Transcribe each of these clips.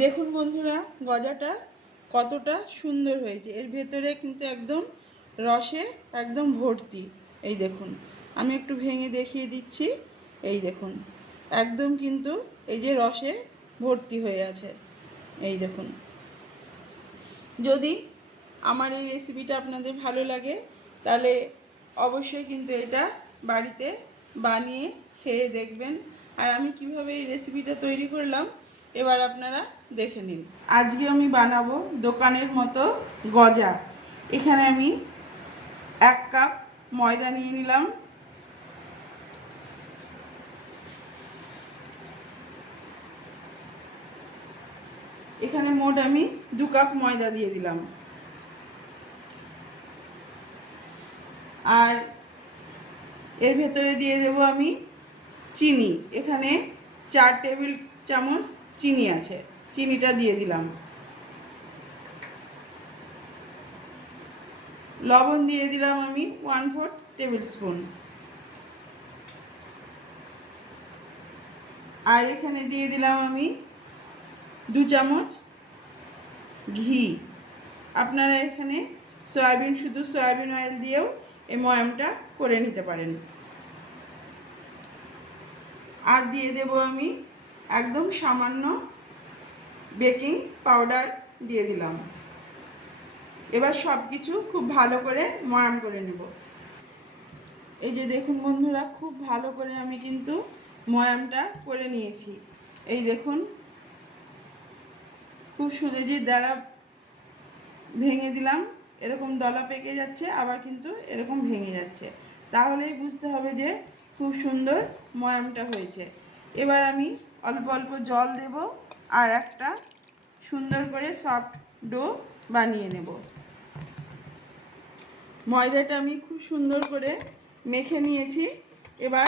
দেখুন বন্ধুরা, গজাটা কতটা সুন্দর হয়েছে। এর ভেতরে কিন্তু একদম রসে একদম ভর্তি। এই দেখুন, আমি একটু ভেঙে দেখিয়ে দিচ্ছি। এই দেখুন, একদম কিন্তু এই যে রসে ভর্তি হয়ে আছে। এই দেখুন, যদি আমার এই রেসিপিটা আপনাদের ভালো লাগে, তাহলে অবশ্যই কিন্তু এটা বাড়িতে বানিয়ে খেয়ে দেখবেন। আর আমি কীভাবে এই রেসিপিটা তৈরি করলাম, এবার আপনারা দেখে নিন। আজকে আমি বানাবো দোকানের মতো গজা। এখানে আমি এক কাপ ময়দা নিয়ে নিলাম। এখানে মোট আমি দু কাপ ময়দা দিয়ে দিলাম। আর এর ভেতরে দিয়ে দেব আমি চিনি। এখানে চার টেবিল চামচ চিনি আছে। চিনিটা দিয়ে দিলাম। লবণ দিয়ে দিলাম আমি ওয়ান ফোর টেবিল স্পুন আর এখানে দিয়ে দিলাম আমি দু চামচ ঘি। আপনারা এখানে সয়াবিন, শুধু সয়াবিন অয়েল দিয়েও এই ময়ামটা করে নিতে পারেন। আর দিয়ে দেব আমি একদম সামান্য বেকিং পাউডার দিয়ে দিলাম। এবার সব কিছু খুব ভালো করে ময়াম করে নেব। এই যে দেখুন বন্ধুরা, খুব ভালো করে আমি কিন্তু ময়ামটা করে নিয়েছি। এই দেখুন, খুব সুন্দর দাঁড়া ভেঙে দিলাম। এরকম দলা পেকে যাচ্ছে, আবার কিন্তু এরকম ভেঙে যাচ্ছে। তাহলেই বুঝতে হবে যে খুব সুন্দর ময়ামটা হয়েছে। এবার আমি অল্প অল্প জল দেব আর একটা সুন্দর করে সফট ডো বানিয়ে নেব। ময়দাটা আমি খুব সুন্দর করে মেখে নিয়েছি। এবার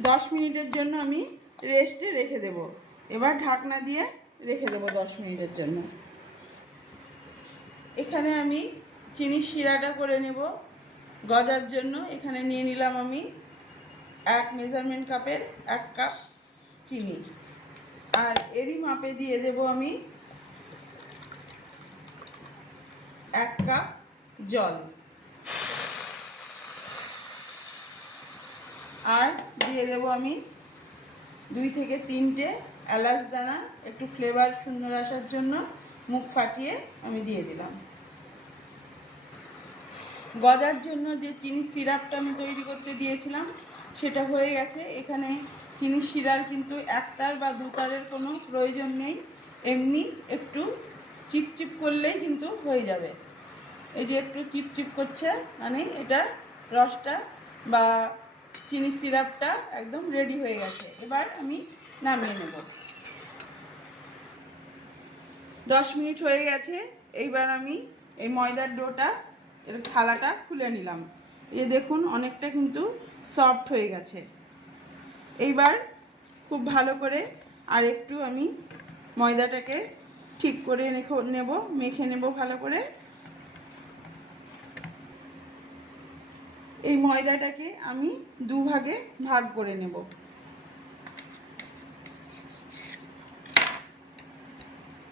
দশ মিনিটের জন্য আমি রেস্টে রেখে দেব। এবার ঢাকনা দিয়ে রেখে দেবো দশ মিনিটের জন্য। এখানে আমি চিনির শিরাটা করে নেব। গজার জন্য এখানে নিয়ে নিলাম আমি এক মেজারমেন্ট কাপের এক কাপ চিনি। আর এরই মাপে দিয়ে দেব আমি এক কাপ জল। আর দিয়ে দেব আমি দুই থেকে তিনটে এলাচ দানা। একটু ফ্লেভার সুন্দর আসার জন্য মুখ ফাটিয়ে আমি দিয়ে দিলাম। গজার জন্য যে চিনি সিরাপটা আমি তৈরি করতে দিয়েছিলাম সেটা হয়ে গেছে। এখানে চিনি শিরার কিন্তু একতার বা দুতারের কোনো প্রয়োজন নেই। এমনি একটু চিপচিপ করলেই কিন্তু হয়ে যাবে। এই যে একটু চিপচিপ করছে মানে এটা রসটা বা চিনি সিরাপটা একদম রেডি হয়ে গেছে। এবার আমি নামিয়ে নেব। দশ মিনিট হয়ে গেছে। এইবার আমি এই ময়দার ডোটা, এর থালাটা খুলে নিলাম। যে দেখুন, অনেকটা কিন্তু সফট হয়ে গেছে। এইবার খুব ভালো করে আর একটু আমি ময়দাটাকে ঠিক করে নেব, মেখে নেব ভালো করে। এই ময়দাটাকে আমি দুভাগে ভাগ করে নেব।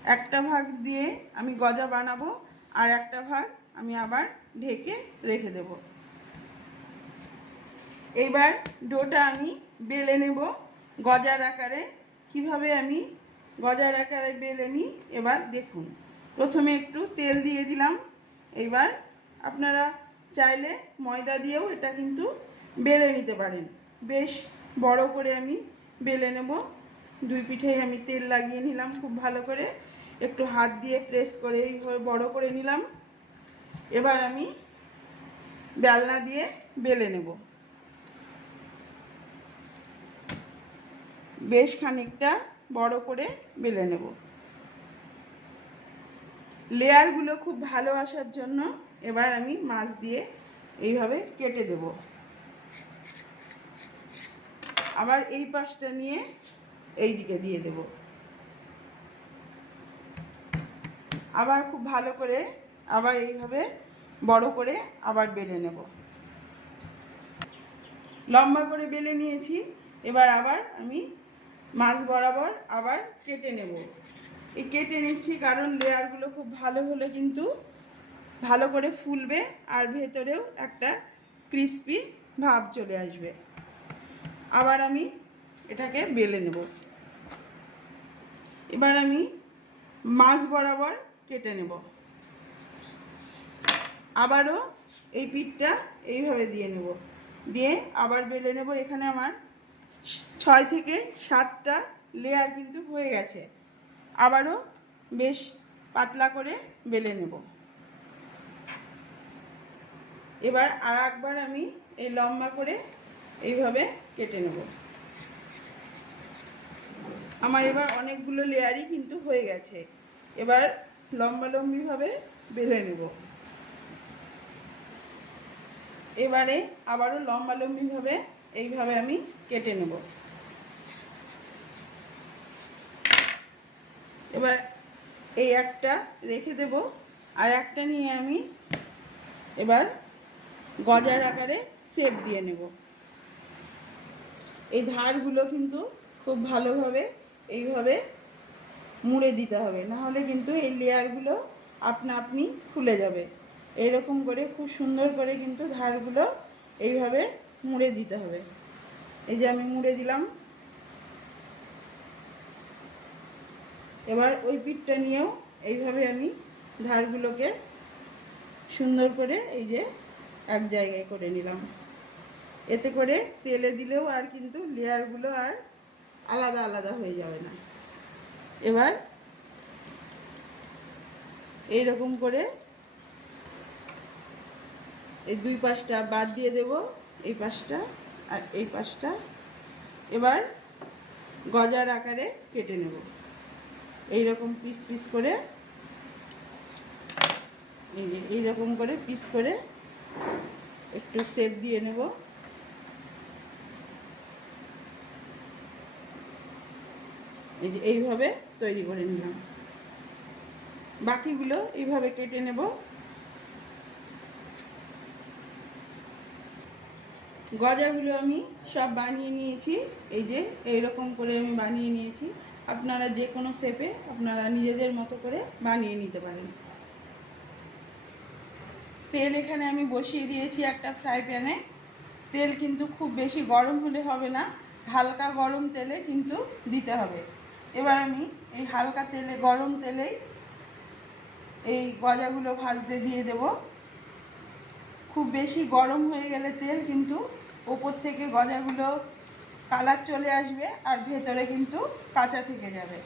একটা ভাগ দিয়ে আমি গজা বানাবো আর একটা ভাগ আমি আবার ঢেকে রেখে দেব। এইবার ডোটা আমি বেলে নেব। গজার আকারে কীভাবে আমি গজার আকারে বেলে নিই এবার দেখুন। প্রথমে একটু তেল দিয়ে দিলাম। এইবার আপনারা চাইলে ময়দা দিয়েও এটা কিন্তু বেলে নিতে পারেন। বেশ বড় করে আমি বেলে নেব। দুই পিঠেই আমি তেল লাগিয়ে নিলাম খুব ভালো করে। একটু হাত দিয়ে প্রেস করে এইভাবে বড় করে নিলাম। এবার আমি বেলনা দিয়ে বেলে নেব। বেশ খানিকটা বড় করে বেলে নেব। লেয়ারগুলো খুব ভালো আসার জন্য এবার আমি মাছ দিয়ে এইভাবে কেটে দেব। আবার এই পাশটা নিয়ে এই দিকে দিয়ে দেব। আবার খুব ভালো করে আবার এইভাবে বড় করে আবার বেলে নেব। লম্বা করে বেলে নিয়েছি। এবার আবার আমি মাছ বরাবর আবার কেটে নেব। এই কেটে নিচ্ছি কারণ লেয়ারগুলো খুব ভালো হলে কিন্তু ভালো করে ফুলবে আর ভেতরেও একটা ক্রিস্পি ভাব চলে আসবে। আবার আমি এটাকে বেলে নেব। এবার আমি মাছ বরাবর কেটে নেব। আবারও এই পিঠটা এইভাবে দিয়ে নেব। দিয়ে আবার বেলে নেব। এখানে আমার ছয় থেকে সাতটা লেয়ার কিন্তু হয়ে গেছে। আবারও বেশ পাতলা করে বেলে নেব। এবার আর একবার আমি এই লম্বা করে এইভাবে কেটে নেব। আমার এবার অনেকগুলো লেয়ারই কিন্তু হয়ে গেছে। এবার লম্বা লম্বিভাবে বেলে নেব। এবারে আবারও লম্বা লম্বিভাবে এইভাবে আমি কেটে নেব। এবার এই একটা রেখে দেব, আর একটা নিয়ে আমি এবার গজার আকারে সেপ দিয়ে নেব। এই ধারগুলো কিন্তু খুব ভালোভাবে এইভাবে মুড়ে দিতে হবে, না হলে কিন্তু এই লেয়ারগুলো আপনা আপনি খুলে যাবে। এরকম করে খুব সুন্দর করে কিন্তু ধারগুলো এইভাবে মুড়ে দিতে হবে। এই যে আমি মুড়ে দিলাম। এবার ওই পিঠটা নিয়েও এইভাবে আমি ধারগুলোকে সুন্দর করে এই যে এক জায়গায় করে নিলাম। এতে করে তেলে দিলেও আর কিন্তু লেয়ারগুলো আর আলাদা আলাদা হয়ে যাবে না। এবার এই রকম করে এই দুই পাশটা বাদ দিয়ে দেব। এই পাশটা আর এই পাশটা। এবার গজার আকারে কেটে নেব। এই রকম পিস পিস করে, এই যে এইরকম করে পিস করে একটু শেপ দিয়ে নেব। এই যে এইভাবে তৈরি করে নিলাম। বাকিগুলো এইভাবে কেটে নেব। গজাগুলো আমি সব বানিয়ে নিয়েছি। এই যে এই রকম করে আমি বানিয়ে নিয়েছি। আপনারা যে কোনো শেপে আপনারা নিজেদের মতো করে বানিয়ে নিতে পারেন। তেল এখানে আমি বসিয়ে দিয়েছি একটা ফ্রাই প্যানে তেল কিন্তু খুব বেশি গরম হলে হবে না। হালকা গরম তেলে কিন্তু দিতে হবে। এবার আমি এই হালকা তেলে, গরম তেলেই এই গজাগুলো ভাজতে দিয়ে দেব। খুব বেশি গরম হয়ে গেলে তেল কিন্তু ওপর থেকে গজাগুলো কালার চলে আসবে আর ভেতরে কিন্তু কাঁচা থেকে যাবে।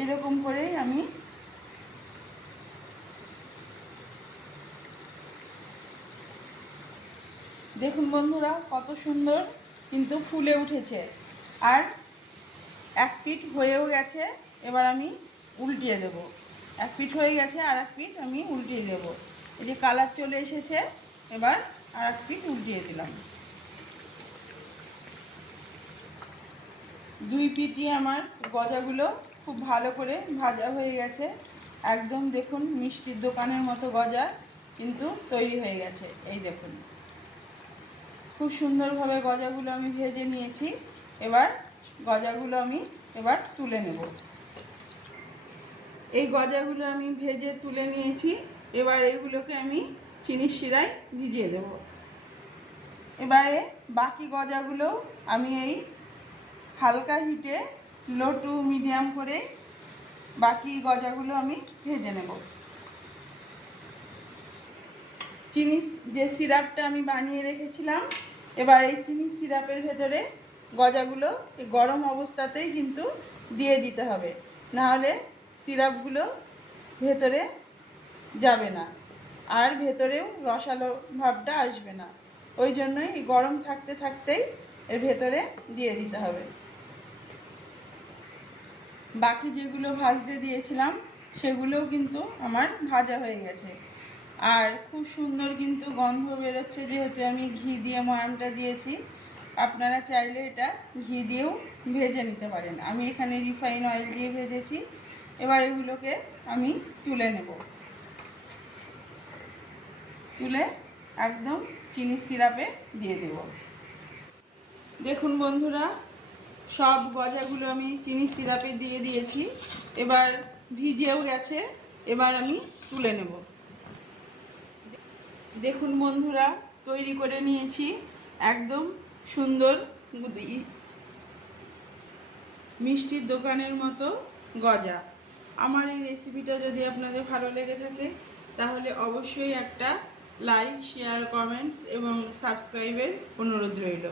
এরকম করেই আমি দেখুন বন্ধুরা, কত সুন্দর কিন্তু ফুলে উঠেছে। আর এক পিঠ হয়েও গেছে, এবার আমি উল্টিয়ে দেব। এক পিঠ হয়ে গেছে আর এক পিঠ আমি উল্টিয়ে দেব। এই যে কালার চলে এসেছে, এবার আর এক পিঠ উল্টিয়ে দিলাম। দুই পিঠই আমার গজাগুলো খুব ভালো করে ভাজা হয়ে গেছে। একদম দেখুন মিষ্টির দোকানের মতো গজা কিন্তু তৈরি হয়ে গেছে। এই দেখুন। খুব সুন্দরভাবে গজাগুলো আমি ভেজে নিয়েছি। এবার গজাগুলো আমি এবার তুলে নেব। এই গজাগুলো আমি ভেজে তুলে নিয়েছি। এবার এগুলোকে আমি চিনির শিরায় ভিজিয়ে দেব। এবারে বাকি গজাগুলো আমি এই হালকা হিটে লো টু মিডিয়াম করে বাকি গজাগুলো আমি ভেজে নেব। চিনি যে সিরাপটা আমি বানিয়ে রেখেছিলাম, এবার এই চিনি সিরাপের ভেতরে গজাগুলো এই গরম অবস্থাতেই কিন্তু দিয়ে দিতে হবে। নাহলে সিরাপগুলো ভেতরে যাবে না, আর ভেতরেও রসালো ভাবটা আসবে না। ওই জন্যই গরম থাকতে থাকতেই এর ভেতরে দিয়ে দিতে হবে। বাকি যেগুলো ভাজতে দিয়েছিলাম, সেগুলোও কিন্তু আমার ভাজা হয়ে গেছে। আর খুব সুন্দর কিন্তু গন্ধ বেরোচ্ছে, যেহেতু আমি ঘি দিয়ে ময়ামটা দিয়েছি। আপনারা চাইলে এটা ঘি দিয়েও ভেজে নিতে পারেন। আমি এখানে রিফাইন অয়েল দিয়ে ভেজেছি। এবার এগুলোকে আমি তুলে নেব। তুলে একদম চিনি সিরাপে দিয়ে দেব। দেখুন বন্ধুরা, সব গজাগুলো আমি চিনি সিরাপে দিয়ে দিয়েছি। এবার ভিজেও গেছে, এবার আমি তুলে নেব। দেখুন বন্ধুরা, তৈরি করে নিয়েছি একদম সুন্দর মিষ্টির দোকানের মতো গজা। আমার এই রেসিপিটা যদি আপনাদের ভালো লেগে থাকে, তাহলে অবশ্যই একটা লাইক শেয়ার কমেন্টস এবং সাবস্ক্রাইবের অনুরোধ রইল।